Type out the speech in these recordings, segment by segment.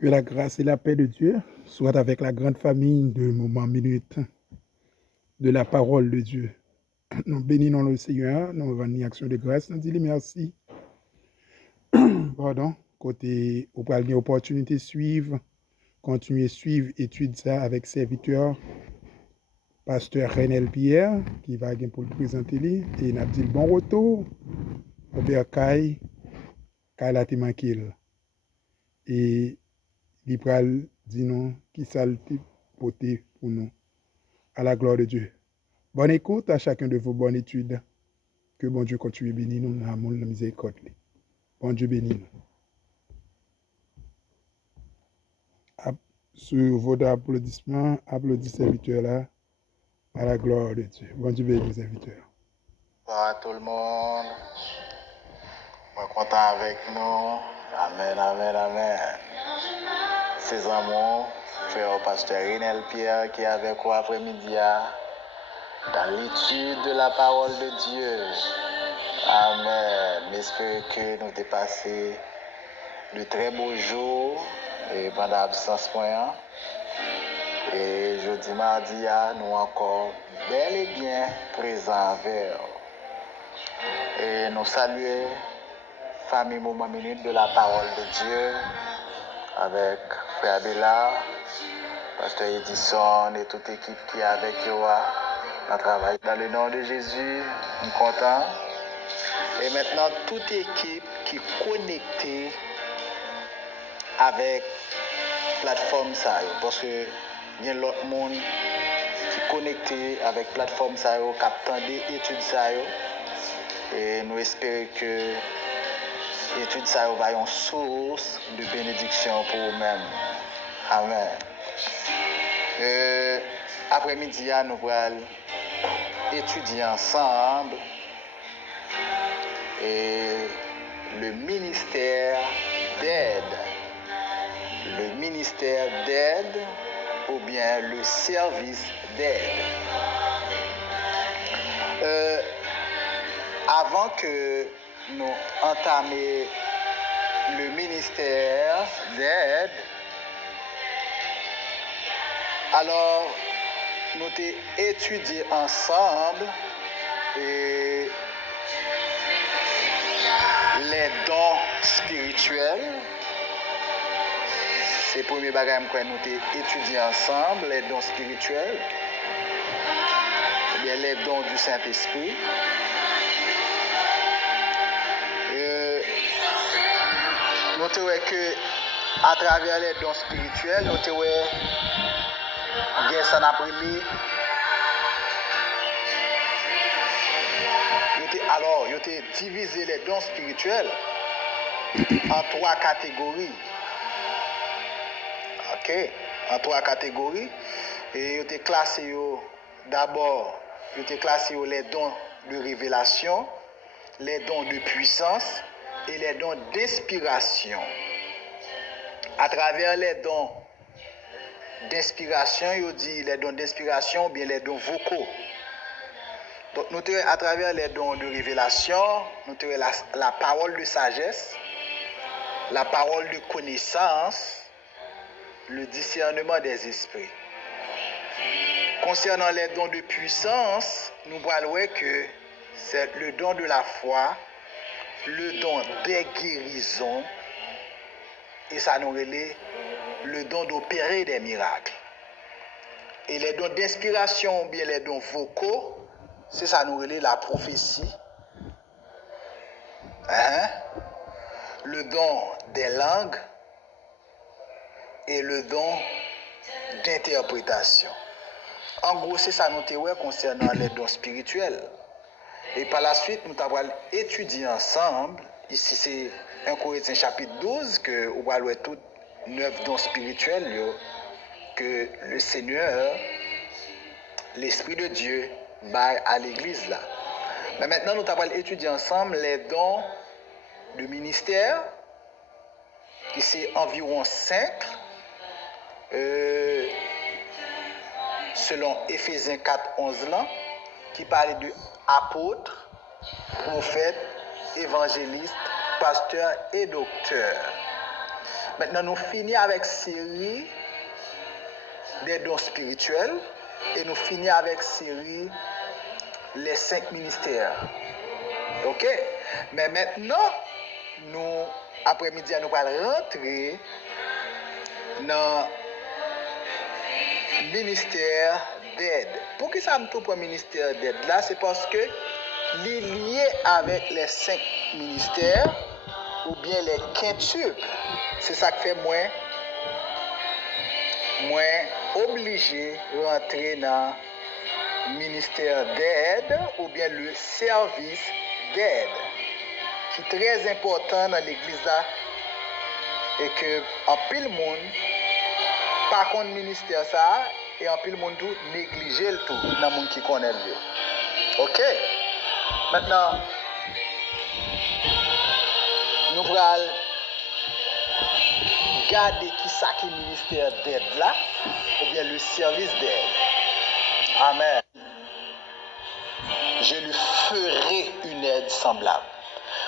Que la grâce et la paix de Dieu soient avec la grande famille de Moment Minute de la parole de Dieu. Nous bénissons le Seigneur, nous rendons une action de grâce, nous disons merci. Pardon, côté, au pral une opportunité de suivre, continuer à suivre, étude ça avec serviteur, pasteur Renel Pierre, qui va pour le présenter, et nous dit bon retour, Robert Kay la manqué. Et il pral dit non, qui salte poté pour nous, à la gloire de Dieu. Bonne écoute à chacun de vos bonnes études. Que bon Dieu continue à bénir nous dans l'amour et la miséricorde. Bon Dieu bénit nous. Sur vos applaudissements, applaudissez serviteurs là, à la gloire de Dieu. Bon Dieu bénit les serviteurs. Bonjour à tout le monde. Je suis content avec nous. Amen, amen, amen. Ces amours, frère pasteur Renel Pierre qui est avec vous après-midi dans l'étude de la parole de Dieu. Amen. J'espère que nous avons passé de très beaux jours et pendant l'absence moyen. Et jeudi, mardi, nous encore bel et bien présents vers. Et nous saluons famille Moment Minute de la parole de Dieu avec Frère Bella, Pasteur Edison et toute l'équipe qui est avec eux. On travaille dans le nom de Jésus, nous sommes contents. Et maintenant, toute équipe qui est connectée avec la plateforme ça, parce que il y a l'autre monde qui est connecté avec la plateforme ça, qui attend des études ça. Et nous espérons que l'étude ça va être une source de bénédiction pour vous-même. Amen. Après-midi, nous allons étudier ensemble et le ministère d'aide. Le ministère d'aide ou bien le service d'aide. Avant que nous entamions le ministère d'aide, alors nous avons étudié ensemble et les dons spirituels. C'est le premier bagage que nous avons étudié ensemble, les dons spirituels, ou bien les dons du Saint-Esprit. Nous avons que à travers les dons spirituels, nous avons ça après-midi. Alors, nous avons divisé les dons spirituels en 3 catégories. OK, en 3 catégories. Et nous avons classé d'abord, nous avons classé les dons de révélation, les dons de puissance et les dons d'inspiration. À travers les dons d'inspiration, il dit les dons d'inspiration ou bien les dons vocaux. Donc, nous avons à travers les dons de révélation, nous avons la parole de sagesse, la parole de connaissance, le discernement des esprits. Concernant les dons de puissance, nous voyons que c'est le don de la foi, le don des guérisons, et ça nous relaie le don d'opérer des miracles. Et les dons d'inspiration, ou bien les dons vocaux, c'est ça nous relaie la prophétie, le don des langues et le don d'interprétation. En gros, c'est ça nous avons concernant les dons spirituels. Et par la suite, nous avons étudié ensemble. Ici, c'est 1 Corinthiens chapitre 12, que nous allons tous 9 dons spirituels que le Seigneur, l'Esprit de Dieu, baille à l'église là. Mais maintenant, nous allons étudier ensemble les dons de ministère, qui c'est environ 5, selon Éphésiens 4, 11 là, qui parle de apôtres, prophètes, évangélistes, pasteurs et docteurs. Maintenant, nous finissons avec série des dons spirituels et nous finissons avec série les 5 ministères. Ok? Mais maintenant, nous, après-midi, nous allons rentrer dans le ministère d'aide. Pour qui ça me trouve pour le ministère d'aide là? C'est parce que lié avec les 5 ministères ou bien les quintuples. C'est ça qui fait moins obligé de rentrer dans le ministère d'aide ou bien le service d'aide, qui est très important dans l'église là, et que en pile monde, par contre ministère ça, et en pile monde tout négliger le tout dans le monde qui connaît le. Ok? Maintenant, nous allons garder qui ça qui est le ministère d'aide là, ou bien le service d'aide. Amen. Je lui ferai une aide semblable.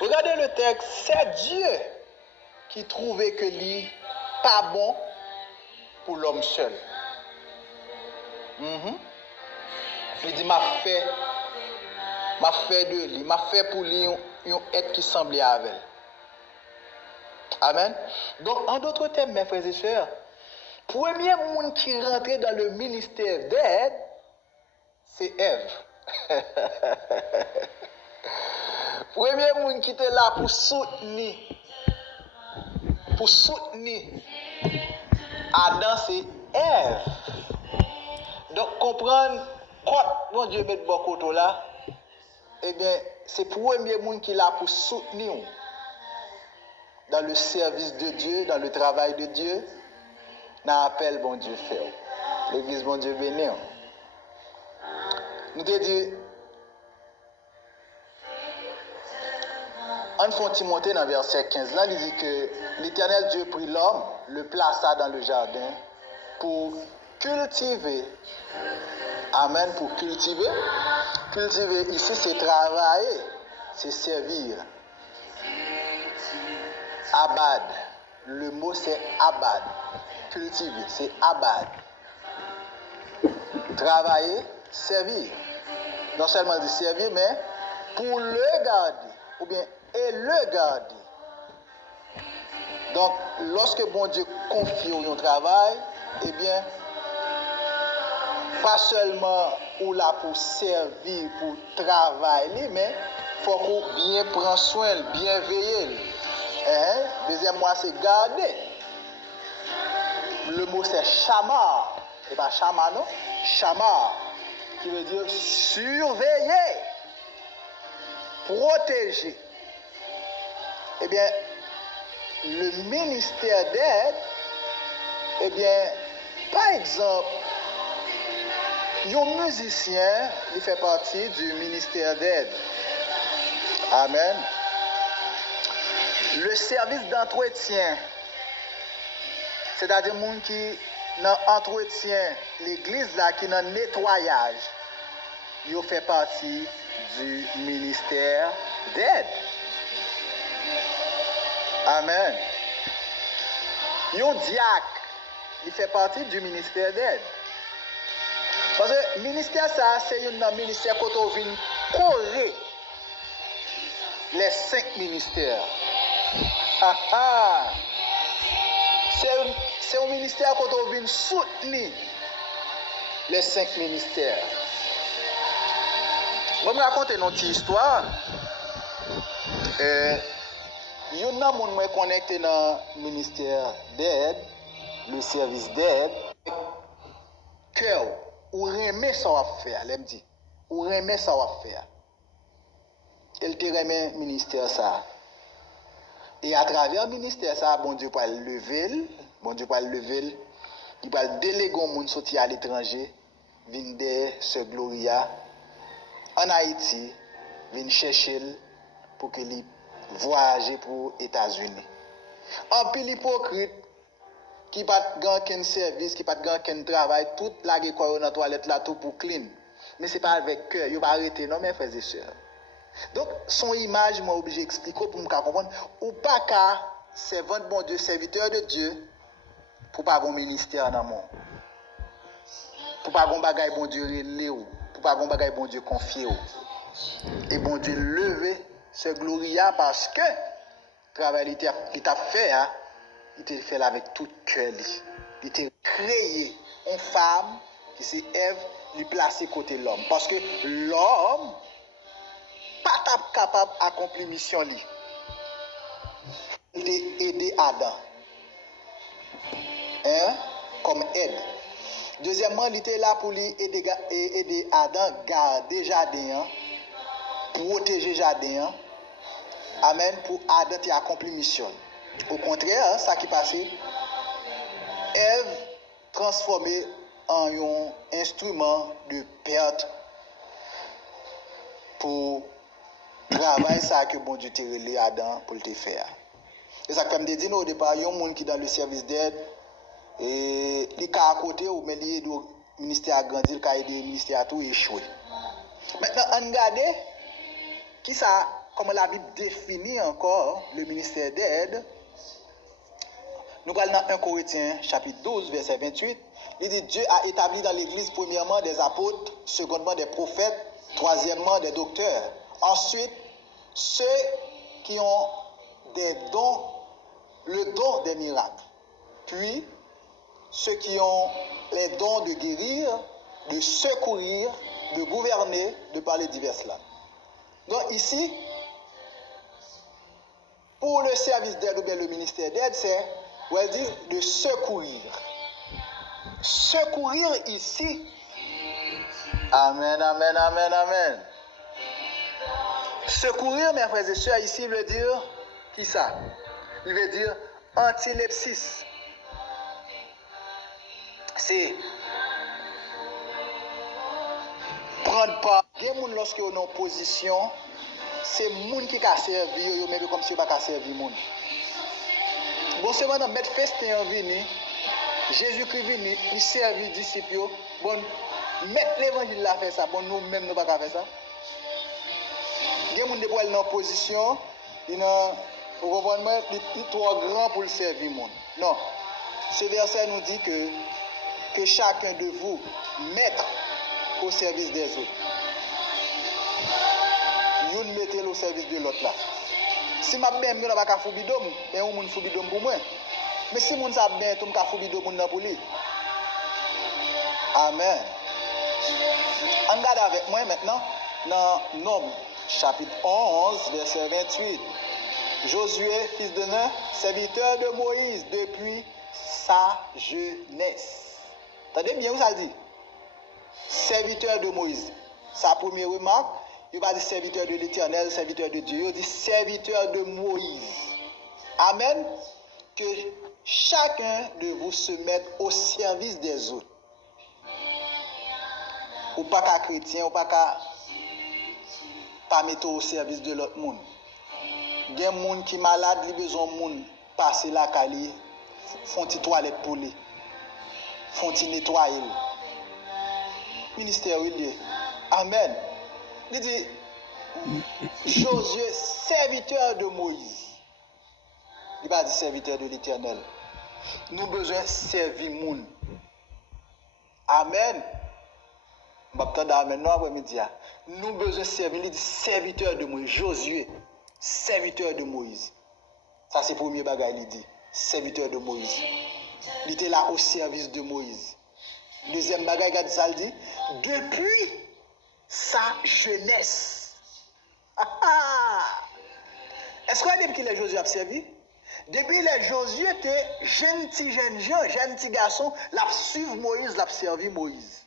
Regardez le texte, c'est Dieu qui trouvait que lui pas bon pour l'homme seul. Il dit m'a fait de lui, m'a fait pour lui une aide qui semblait avec elle. Amen. Donc en d'autres termes, mes frères et sœurs, premier monde qui rentrait dans le ministère d'aide, c'est Ève. Premier monde qui était là pour soutenir Adam, c'est Ève. Donc comprendre quand mon Dieu met beaucoup là, eh bien c'est premier monde qui est là pour soutenir dans le service de Dieu, dans le travail de Dieu, dans l'appel bon Dieu fait. L'église bon Dieu béni. Nous te dit, en font Timothée dans verset 15, là, il dit que l'Éternel Dieu prit l'homme, le plaça dans le jardin pour cultiver. Amen, pour cultiver. Cultiver ici, c'est travailler, c'est servir. Abad. Le mot, c'est abad. Cultiver, c'est abad. Travailler, servir. Non seulement de servir, mais pour le garder, ou bien et le garder. Donc, lorsque bon Dieu confie au travail, eh bien, pas seulement ou là pour servir, pour travailler, mais il faut qu'on bien prendre soin, bien veiller. Deuxième mois, c'est garder. Le mot, c'est chamar. Et pas chamar, non? Chamar, qui veut dire surveiller, protéger. Eh bien, le ministère d'aide, eh bien, par exemple, un musicien, il fait partie du ministère d'aide. Amen. Le service d'entretien, c'est-à-dire les gens qui entretient l'église là, qui dans le nettoyage, il fait partie du ministère d'aide. Amen. Un diacre, il fait partie du ministère d'aide. Parce que le ministère, ça, c'est un ministère quand on vient correr les 5 ministères. C'est un ministère quand on vient soutenir les 5 ministères. Je vais vous raconter une petite histoire. Il y a un monde qui est connecté dans le ministère d'aide, le service d'aide. Cœur, ou remet ça à faire, elle me dit. Ou remet ça à faire. Elle te remet le ministère ça. Et à travers le ministère ça, bon Dieu va le lever, il va déléguer au monde sortir à l'étranger, venir ce Gloria en Haïti, venir chercher pour qu'il voyage pour les États-Unis. En pile hypocrite qui pas aucun service, qui pas aucun travail, toute la quoi dans la toilette là tout pour clean. Mais c'est pas avec cœur, il va arrêter non mes frères et sœurs. Donc son image moi obligé expliquer pour me comprendre ou pas qu'à servant de bon Dieu, serviteur de Dieu, pour pas avoir un ministère dans le monde. Pour pas avoir un bagage bon Dieu relé ou, pour pas avoir un bagage bon Dieu confié ou. Et bon Dieu lever ce gloria parce que le travail il t'a fait, hein, il t'a fait avec tout cœur. Il t'a créé une femme qui c'est Ève, lui placer côté l'homme. Parce que l'homme pas capable d'accomplir mission li. Il t'a aidé Adam. Hein? Comme aide. Deuxièmement, il était là pour lui aider Adam à garder le jardin, protéger le jardin. Amen. Pour Adam à accomplir la mission. Au contraire, ça qui passait, Ève transformée en un instrument de perte pour travail ça que bon Dieu t'a relé Adam pour le faire. Et ça comme dit au départ, il y a un monde qui dans le service d'aide et il est à côté ou mais il le ministère a grandi, il a aidé le ministère à tout échoué. Maintenant on regarde qui ça comment la Bible définit encore le ministère d'aide. Nous allons dans 1 Corinthiens chapitre 12 verset 28. Il dit Dieu a établi dans l'église premièrement des apôtres, secondement des prophètes, troisièmement des docteurs. Ensuite, ceux qui ont des dons, le don des miracles. Puis, ceux qui ont les dons de guérir, de secourir, de gouverner, de parler diverses langues. Donc ici, pour le service d'aide ou bien le ministère d'aide, c'est de secourir. Secourir ici. Amen, amen, amen, amen. Secourir, mes frères et sœurs, ici veut dire, qui ça? Il veut dire antilepsis. C'est prendre part. Il y a des gens lorsque on est en position, c'est les gens qui ont servi, mais comme si on n'a pas servi les gens. Bon, c'est maintenant mettre festin en vini, Jésus-Christ vini, il servit les disciples. Bon, mettre l'évangile là faire ça, bon, nous-mêmes nous ne pouvons pas faire ça. Il y a des gens qui sont en position, ils sont trop grands pour le servir les gens. Non. Ce verset nous dit que chacun de vous mette au service des autres. Vous mettez au service de l'autre là. Si ma bien je pas faire bidom, mais on moun bidom pour moi. Mais si moun sa bien tout ka bidom moun pour lui. Amen. On regarde avec moi maintenant dans Nombre chapitre 11 verset 28. Josué fils de Nun, serviteur de Moïse depuis sa jeunesse. Attendez bien où ça dit? Serviteur de Moïse. Sa première remarque, il va dire serviteur de l'Éternel, serviteur de Dieu. Il dit serviteur de Moïse. Amen. Que chacun de vous se mette au service des autres. Ou pas qu'à chrétien, ou pas qu'à pas mettre au service de l'autre monde. Il y a des gens qui sont malades, ils ont besoin de monde passer la cali, font une toilette pour lui, font une nettoyer. Ministère il est. Amen. Il dit Josué, serviteur de Moïse. Il va dire serviteur de l'Éternel. Nous besoin de servir les gens. Amen. Nous besoin de servir. Il dit serviteur de Moïse. Josué, serviteur de Moïse. Ça c'est le premier bagage, il dit. Serviteur de Moïse. Il était là au service de Moïse. Deuxième bagage, il dit depuis sa jeunesse. Est-ce que depuis qu'il est Josué a servi? Depuis que Josué était jeune petit garçon, l'a suivi Moïse, l'a servi Moïse.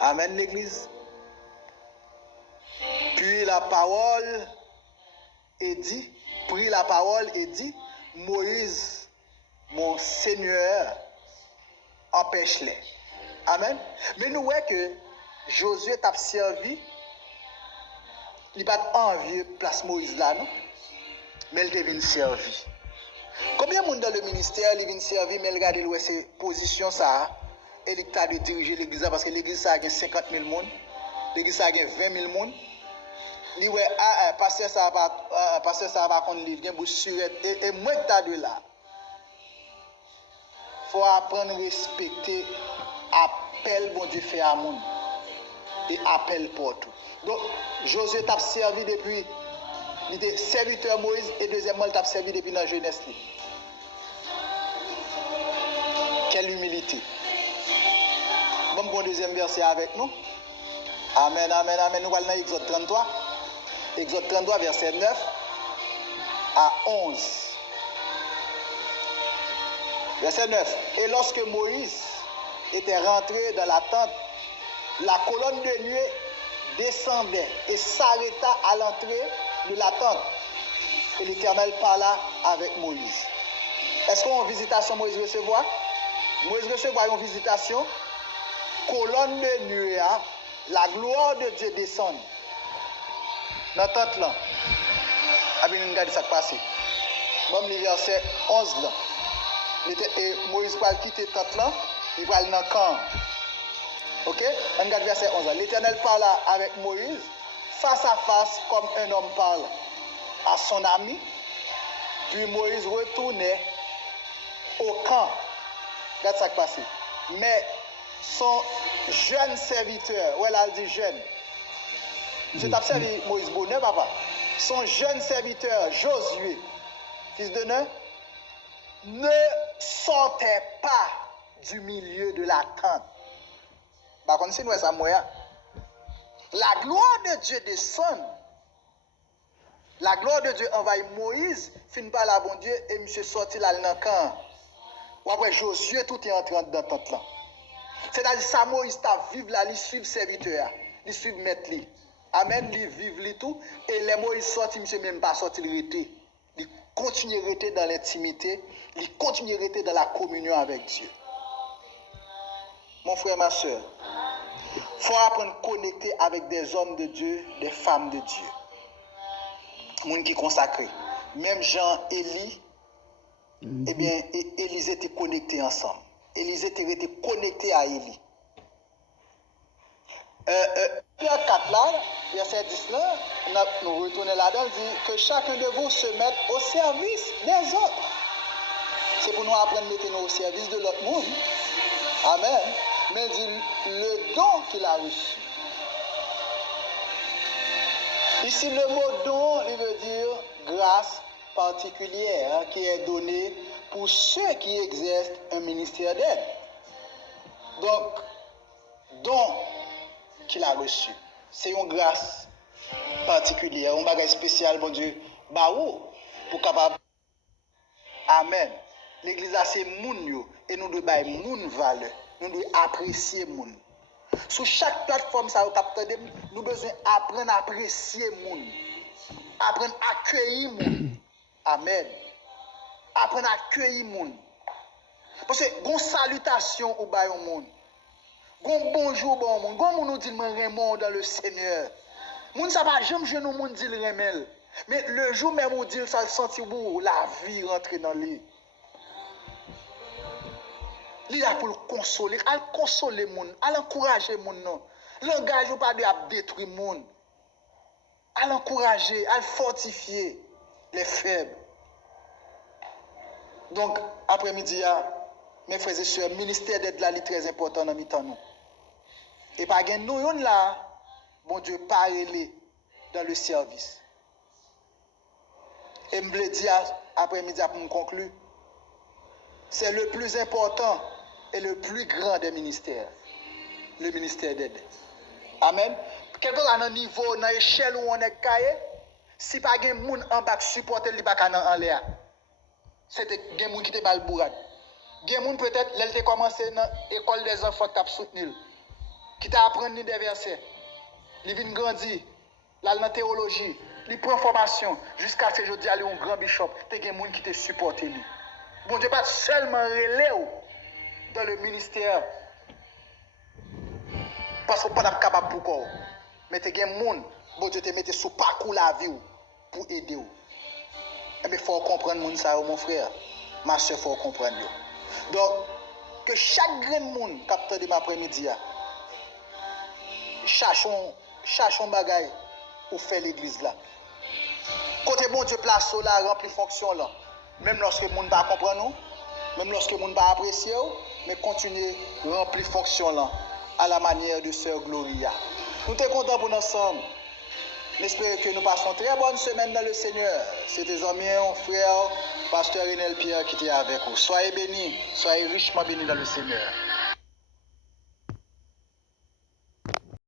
Amen l'église. Puis la parole est dit, prit la parole et dit, Moïse, mon Seigneur, empêche-les. Amen. Mais nous voyons que Josué t'a servi, il n'a pas envie de place Moïse là, non? Mais il devient servi. Combien de monde dans le ministère, il vient servir, mais il regarde ses positions, ça, et il a de diriger l'église, parce que l'église, ça a 50 000 personnes, l'église, ça a 20 000 personnes. Li ouais pasteur ça va kon li gen bouche surette et moi que t'as de là. Faut apprendre à respecter appel bon Dieu fait à moun et appel pour tout. Donc Josué t'a servi depuis il était serviteur Moïse et deuxièmement il t'a servi depuis dans jeunesse. Quelle humilité. Bon deuxième verset avec nous. Amen, amen, amen. Nous allons dans Exode 33. Exode 33, verset 9 à 11. Verset 9. Et lorsque Moïse était rentré dans la tente, la colonne de nuée descendait et s'arrêta à l'entrée de la tente. Et l'Éternel parla avec Moïse. Est-ce qu'on a une visitation Moïse recevoir? Moïse recevoir une visitation. Colonne de nuée, la gloire de Dieu descend. Dans la tente là. Abin regarde ça passer. Bon le verset 11 là. Et Moïse va quitter la tente là, il va aller dans le camp. OK? On regarde verset 11 là. L'Éternel parla avec Moïse face à face comme un homme parle à son ami. Puis Moïse retournait au camp. Regarde ça passer. Mais son jeune serviteur, ouais là, elle dit jeune. Je t'ai servi Moïse Bonnet, papa. Son jeune serviteur, Josué, fils de Nun, ne sortait pas du milieu de la tente. Par contre, c'est nous, ça moyen. La gloire de Dieu descend. La gloire de Dieu envahit Moïse, fin par la bon Dieu, et monsieur sorti là dans le camp. Ou après Josué, tout est entré dans la tente là. C'est-à-dire ça Moïse t'a vivre là, il suit serviteur, il suit maître li. Amen, il vivre li tout et les Moïse sorti, monsieur même pas sorti le rester. Il continue à rester dans l'intimité, il continue à rester dans la communion avec Dieu. Mon frère, ma soeur, faut apprendre à connecter avec des hommes de Dieu, des femmes de Dieu. Monde qui consacré. Même Jean, Élie, eh bien, Élisée était connecté ensemble. Élisée était connecté à Élie. Pierre 4 là, verset 10 là, nous retournons là-dedans, dit que chacun de vous se mette au service des autres. C'est pour nous apprendre à mettre nous au service de l'autre monde. Amen. Mais il dit le don qu'il a reçu. Ici, le mot don, il veut dire grâce particulière qui est donnée pour ceux qui exercent un ministère d'aide. Donc, don qu'il a reçu, c'est une grâce particulière, un bagage spécial, bon Dieu, baou, pour capable. Amen. L'église a c'est moun yo, et nous devons bailler moun valeur, nous devons apprécier moun. Sur chaque plateforme, ça nous besoin apprendre à apprécier moun, apprendre à accueillir moun. Amen. Apprendre à accueillir moun. Parce que gon salutation au bail au monde. Gon bonjour bon monde. Gon moun nous dit Raymond dans le Seigneur. Moun ça va jamais jeune moun dit le remel. Mais le jour même où dit ça senti pour la vie rentrer dans lui. Il a pour le consoler, à consoler moun, à encourager moun non. L'engage ou pas de détruire moun. À l'encourager, à fortifier les faibles. Donc après-midi mes frères et sœurs, ministère d'aide là est très important dans mi-temps nous. Et pas gen nous yon là, bon Dieu parler dans le service. Et me le dire après-midi pour me conclure, c'est le plus important et le plus grand des ministères, le ministère d'aide. Amen. Quelque part dans niveau, dans l'échelle où on est caillé, si pas gen moun en bas supporter li pas en l'air. C'était gen moun qui te bal bourade. Gen moun peut-être l'elle commencé dans l'école des enfants qui t'a soutenu, qui t'a appris des versets. Il vient grandir, là dans théologie, il prend formation jusqu'à ce que je dis aller un grand bishop, te gen moun qui te supporter lui. Bon Dieu pas seulement relais dans le ministère parce qu'on pas capable pour quoi. Mais te gen moun, bon Dieu te mette sous parcours la vie pour aider ou. Eh bien, il faut comprendre moun ça, mon frère. Ma soeur, il faut comprendre. Donc, que chaque grain de monde capte de l'après-midi, cherchons bagaille pour faire l'église là. Côté bon Dieu place là, rempli fonction là. Même lorsque le monde ne va pas comprendre nous, même lorsque le monde ne va pas apprécier, mais continuer remplir fonction là, à la manière de Sœur Gloria. Nous sommes contents pour nous ensemble. J'espère que nous passons une très bonne semaine dans le Seigneur. C'est tes amis, mon frère, pasteur Renel Pierre qui était avec vous. Soyez bénis, soyez richement bénis dans le Seigneur.